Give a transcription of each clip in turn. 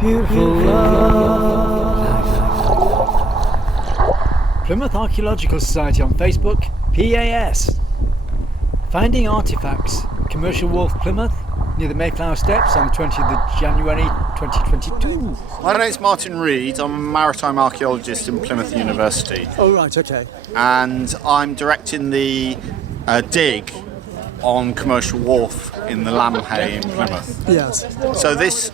Beautiful life. Plymouth Archaeological Society on Facebook, PAS. Finding artifacts, Commercial Wharf Plymouth, near the Mayflower Steps on the 20th of January 2022. My name's Martin Reed. I'm a maritime archaeologist in Plymouth University. Oh, right, okay. And I'm directing the dig on Commercial Wharf in the Lamhay in Plymouth. Yes. So this,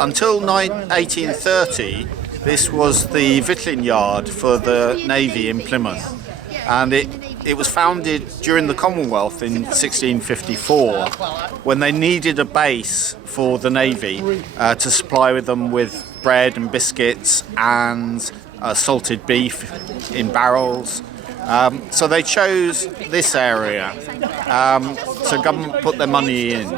until 1830, this was the victualling yard for the Navy in Plymouth. And it was founded during the Commonwealth in 1654 when they needed a base for the Navy to supply them with bread and biscuits and salted beef in barrels. So they chose this area. So government put their money in.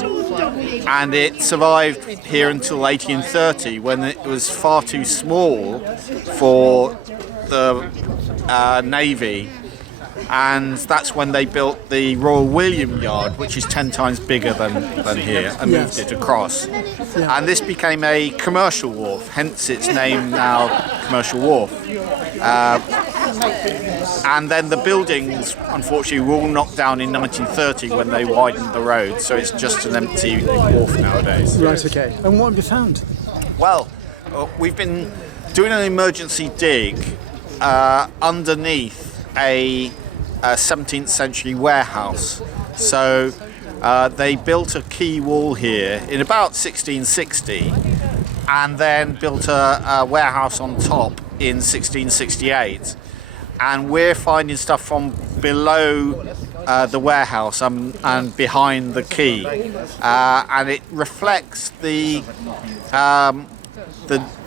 And it survived here until 1830 when it was far too small for the Navy. And that's when they built the Royal William Yard, which is 10 times bigger than here, and moved it across. Yeah. And this became a commercial wharf, hence its name now, Commercial Wharf. And then the buildings, unfortunately, were all knocked down in 1930 when they widened the road, so it's just an empty wharf nowadays. Right, okay. And what have you found? Well, we've been doing an emergency dig underneath a 17th century warehouse. So they built a quay wall here in about 1660 and then built a warehouse on top in 1668. And we're finding stuff from below the warehouse and behind the quay. And it reflects the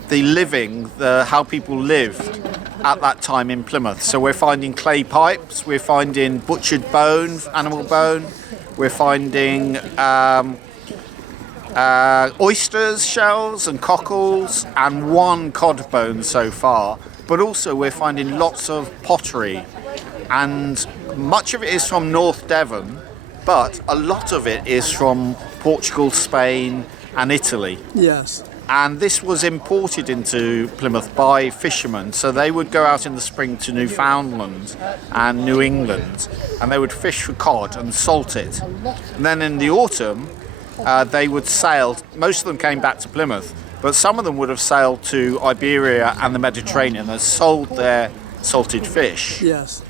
living, how people lived at that time in Plymouth. So we're finding clay pipes, we're finding butchered bone, animal bone, we're finding oysters, shells and cockles, and one cod bone so far. But also we're finding lots of pottery, and much of it is from North Devon, but a lot of it is from Portugal, Spain and Italy. Yes. And this was imported into Plymouth by fishermen. So they would go out in the spring to Newfoundland and New England, and they would fish for cod and salt it. And then in the autumn, they would sail. Most of them came back to Plymouth, but some of them would have sailed to Iberia and the Mediterranean and sold their salted fish. Yes.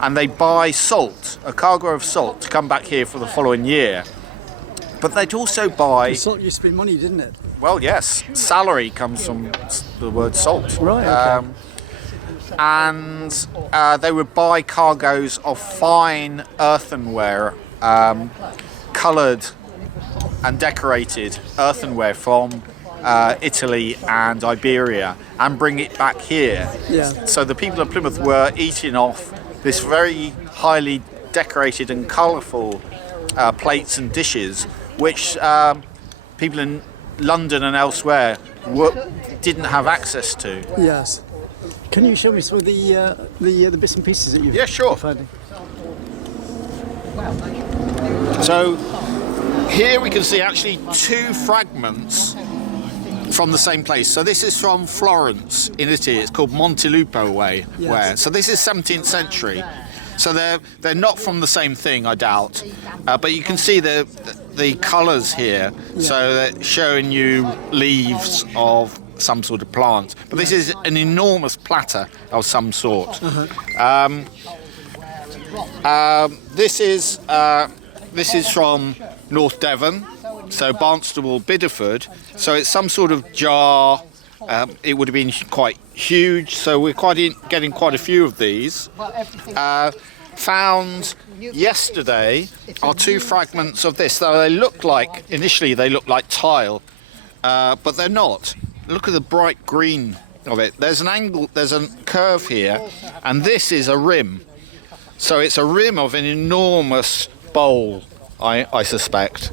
And they buy salt, a cargo of salt, to come back here for the following year. But they'd also buy... The salt used to be money, didn't it? Well, yes. Salary comes from the word salt. Right, okay. And they would buy cargoes of fine earthenware, coloured and decorated earthenware from Italy and Iberia, and bring it back here. Yeah. So the people of Plymouth were eating off this very highly decorated and colourful plates and dishes, which people in London and elsewhere didn't have access to. Yes. Can you show me some of the bits and pieces that you're finding? So here we can see actually two fragments from the same place. So this is from Florence in Italy. It's called Montelupo ware. So this is 17th century. So they're not from the same thing, I doubt. But you can see the colours here. Yeah. So they're showing you leaves of some sort of plant. But this is an enormous platter of some sort. This is from North Devon, so Barnstable, Bideford. So it's some sort of jar. It would have been quite huge, so we're getting quite a few of these. Found yesterday are two fragments of this. Though initially they look like tile, but they're not. Look at the bright green of it. There's an angle, there's a curve here, and this is a rim. So it's a rim of an enormous bowl, I suspect.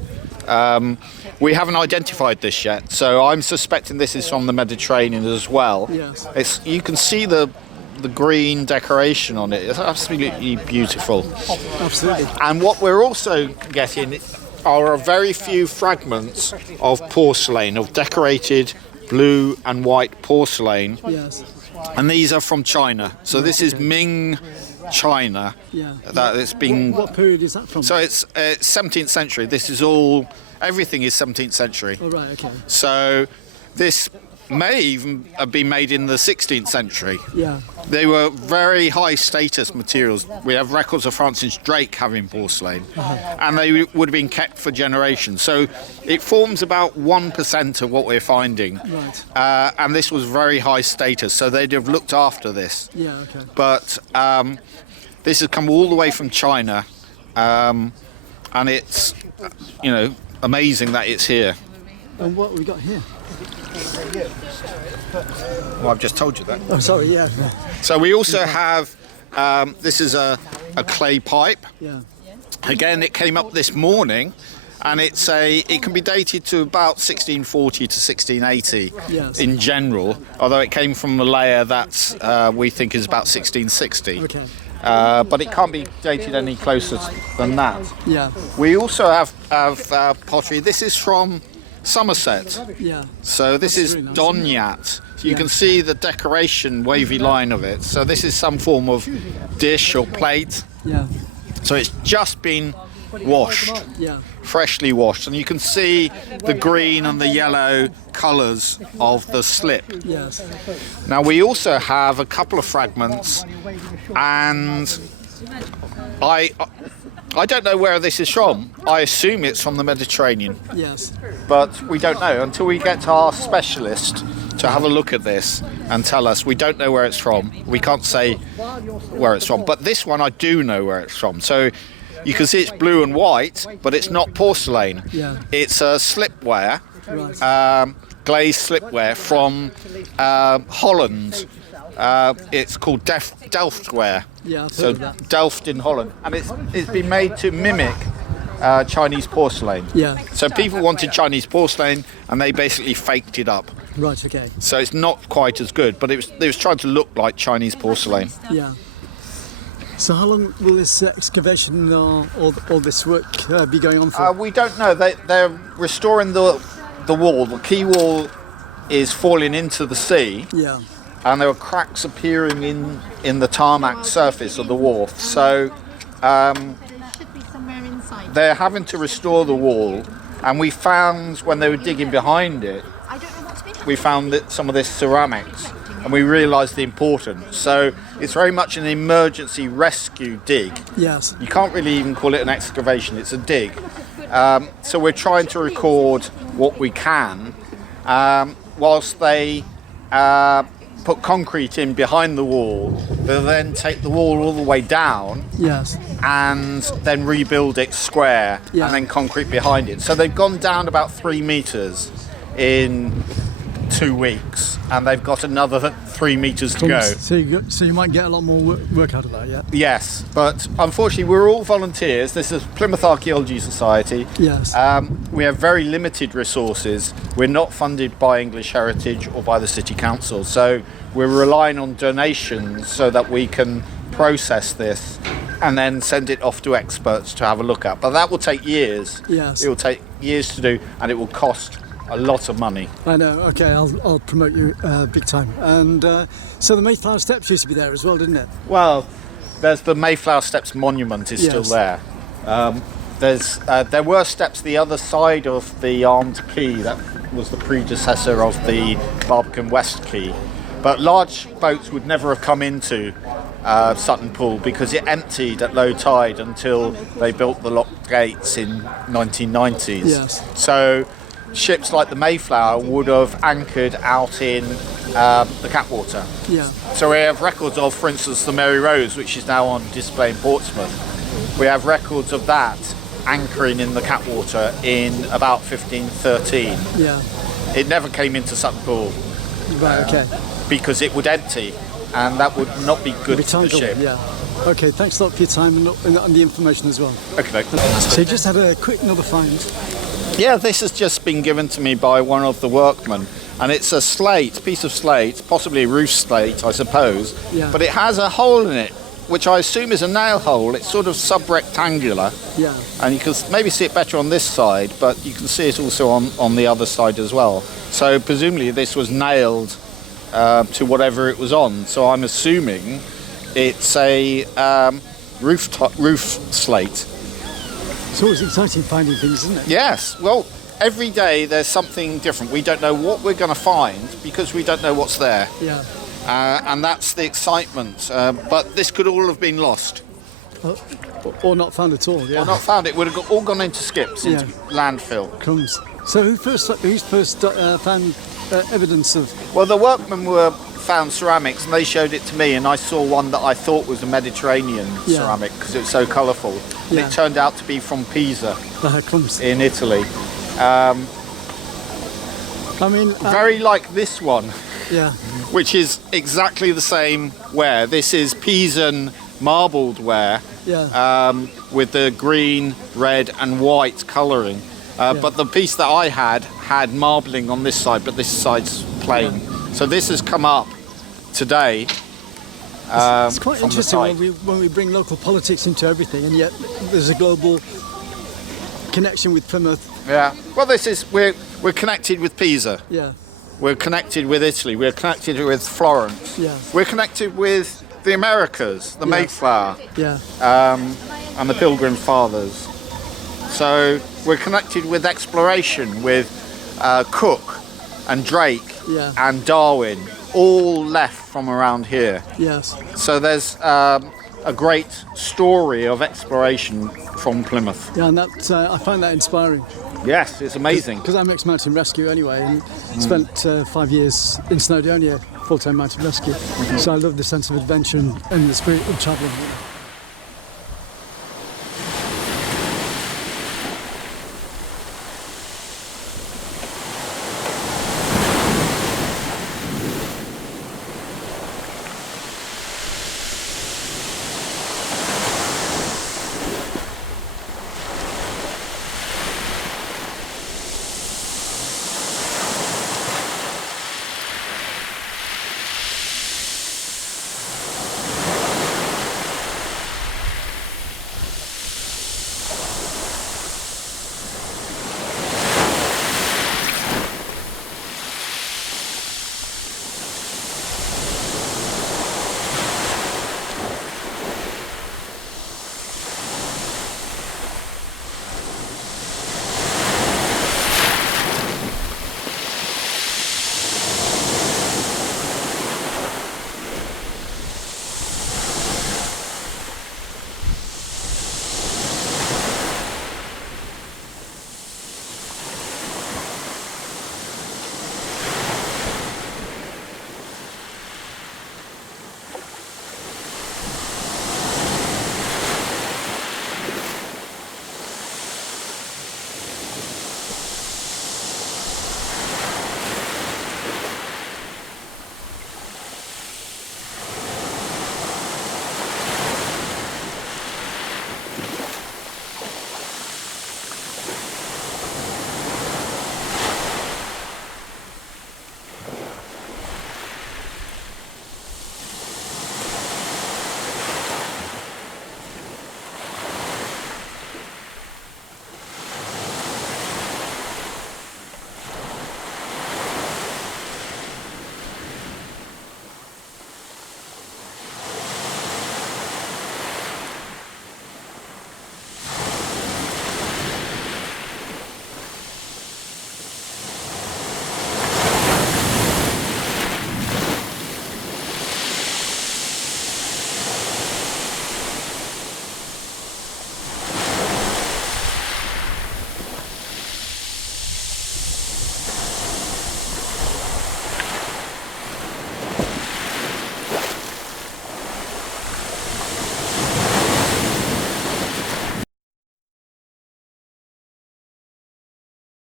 We haven't identified this yet, so I'm suspecting this is from the Mediterranean as well. Yes. You can see the green decoration on it. It's absolutely beautiful. Absolutely. And what we're also getting are a very few fragments of porcelain, of decorated blue and white porcelain, Yes. and these are from China. So this is Ming China. Yeah. That it's been. What period is that from? So it's 17th century. This is everything is 17th century. Oh, right, okay. So this may even have been made in the 16th century. Yeah. They were very high status materials. We have records of Francis Drake having porcelain, and they would have been kept for generations. So it forms about 1% of what we're finding. Right. And this was very high status, so they'd have looked after this. Yeah, okay. But this has come all the way from China, and it's, amazing that it's here. And what have we got here? Well, I've just told you that. Oh, sorry, yeah. So we also have, this is a clay pipe. Yeah. Again, it came up this morning, and it can be dated to about 1640 to 1680 Yes. in general, although it came from a layer that we think is about 1660. Okay. But it can't be dated any closer than that. Yeah. We also have pottery. This is from Somerset. Yeah. So this is really nice, Donyat. So you Yeah. can see the decoration wavy line of it. So this is some form of dish or plate. Yeah. So it's just been washed, Yeah. freshly washed, and you can see the green and the yellow colours of the slip. Yes. Now we also have a couple of fragments, and I don't know where this is from. I assume it's from the Mediterranean, Yes. but we don't know until we get to our specialist to have a look at this and tell us. We don't know where it's from. We can't say where it's from, but this one I do know where it's from. So you can see it's blue and white, but it's not porcelain. Yeah. It's a slipware, Right. glazed slipware from Holland. It's called Delftware. Yeah, I've So heard of that. Delft in Holland, and it's been made to mimic Chinese porcelain. Yeah. So people wanted Chinese porcelain, and they basically faked it up. Right, okay. So it's not quite as good, but it was trying to look like Chinese porcelain. Yeah. So how long will this excavation or this work be going on for? We don't know. They're restoring the wall. The quay wall is falling into the sea, Yeah. and there are cracks appearing in the tarmac surface of the wharf. So they're having to restore the wall, and we found when they were digging behind it, we found that some of this ceramics, and we realised the importance. So it's very much an emergency rescue dig. Yes. You can't really even call it an excavation, it's a dig. So we're trying to record what we can whilst they put concrete in behind the wall. They'll then take the wall all the way down Yes. and then rebuild it square, Yeah. and then concrete behind it. So they've gone down about 3 metres in 2 weeks, and they've got another 3 metres to go. So you might get a lot more work out of that, yeah? Yes, but unfortunately we're all volunteers. This is Plymouth Archaeology Society. Yes. We have very limited resources. We're not funded by English Heritage or by the City Council, so we're relying on donations so that we can process this and then send it off to experts to have a look at. But that will take years. Yes. It will take years to do, and it will cost a lot of money. I know. Okay, I'll promote you big time. And so the Mayflower Steps used to be there as well, didn't it? Well, there's the Mayflower Steps monument is still Yes. there. There were steps the other side of the armed quay that was the predecessor of the Barbican West Quay, but large boats would never have come into Sutton Pool because it emptied at low tide until they built the lock gates in 1990s. Yes. So ships like the Mayflower would have anchored out in the Catwater. Yeah. So we have records of, for instance, the Mary Rose, which is now on display in Portsmouth. We have records of that anchoring in the Catwater in about 1513. Yeah. It never came into Sutton Pool Right. Okay. because it would empty, and that would not be good Be for the titled, ship. yeah. Okay. Thanks a lot for your time and the information as well. Okay. So you just had another find. Yeah, this has just been given to me by one of the workmen, and it's a piece of slate, possibly a roof slate, I suppose, Yeah. but it has a hole in it which I assume is a nail hole. It's sort of sub-rectangular. Yeah. And you can maybe see it better on this side, but you can see it also on the other side as well. So presumably this was nailed to whatever it was on. So I'm assuming it's a roof slate. It's always exciting finding things, isn't it? Yes. Well, every day there's something different. We don't know what we're going to find because we don't know what's there. Yeah. And that's the excitement. But this could all have been lost. Or not found at all, yeah. Or not found. It would have all gone into skips, into landfill. Crumbs. So who's first found evidence of... Well, the workmen found ceramics and they showed it to me, and I saw one that I thought was a Mediterranean ceramic because it was so colourful. And it turned out to be from Pisa crumbs. in Italy. Very like this one. Yeah. Which is exactly the same ware. This is Pisan marbled ware with the green, red and white colouring. But the piece that I had marbling on this side, but this side's plain. So this has come up today. It's quite interesting when we bring local politics into everything, and yet there's a global connection with Plymouth. Yeah. Well, we're connected with Pisa. Yeah. We're connected with Italy. We're connected with Florence. Yeah. We're connected with the Americas, the Mayflower. Yeah. And the Pilgrim Fathers. So we're connected with exploration, with Cook and Drake and Darwin, all left from around here. Yes. So there's a great story of exploration from Plymouth. Yeah, and that I find that inspiring. Yes, it's amazing. Because I'm ex-mountain rescue anyway, and spent 5 years in Snowdonia, full-time mountain rescue. So I love the sense of adventure and the spirit of travelling.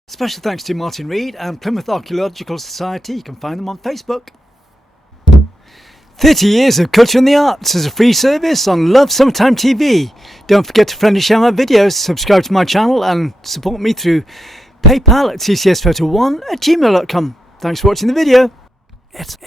Special thanks to Martin Reed and Plymouth Archaeological Society. You can find them on Facebook. 30 years of culture and the arts as a free service on Love Summertime TV. Don't forget to friendly share my videos, subscribe to my channel and support me through PayPal at tcsphoto1@gmail.com. Thanks for watching the video. It's